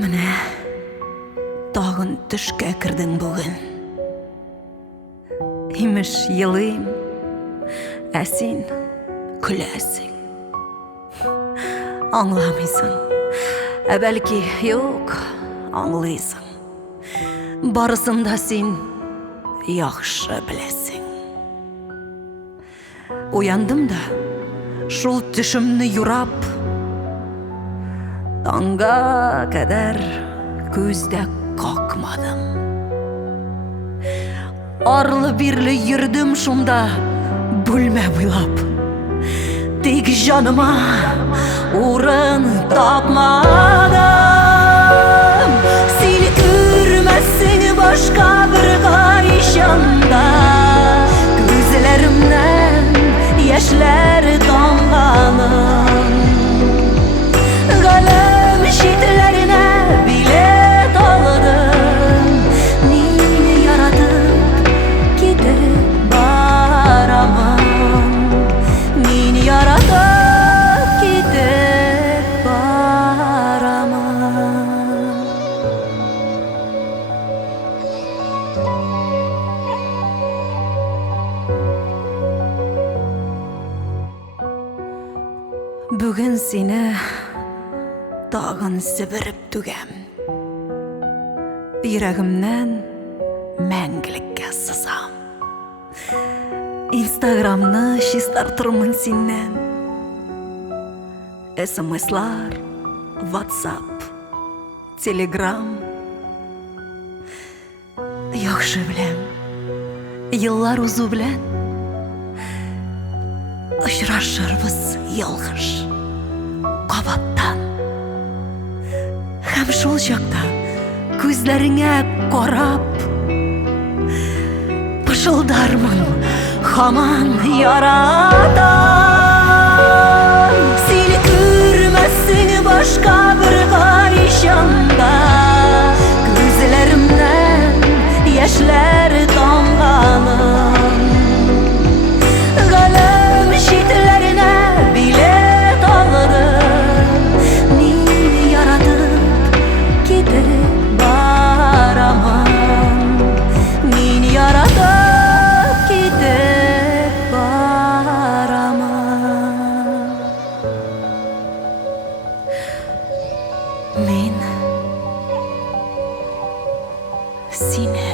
Mine tag'in tushga kirding bugun. Imish yig'layim, sen kulasing. Anglamaysan, balki yo'q, anglaysan. Barısında sen yaxshi bilasing. Uyandım da şul tushimni yurab, tongga kadar ko'zda qoqmadim. Arlı birli yürüdüm şunda bulma bo'ylab. Tek canıma o'rin topmadim. Seni ko'rmasang boshqa bir qarashanda ko'zlarimdan yoshlar tomg'anim. Qalam shitlarina bilet oldim. Meni yaratib ketib boraman. Meni yaratib ketib boraman. Bugun seni tag'in sibirib tugam. Yuragimdan mangilikka sızam. Instagramni shistartirman sendan. SMS'lar, WhatsApp, Telegram. Yaxshi bilan, yillar o'zi bilan uchrashirmiz yolg'iz qavatdan. Ham shul chaqda ko'zlaringga qarab pishildarman hamon yaradan. Seni ko'rmasang boshqa bir qarashanda ko'zlarimdan yoshlar tomg'anim. Qalam shitlarina bilet oldim. Meni yaratib ketib boraman. Meni yaratib ketib boraman. Men seni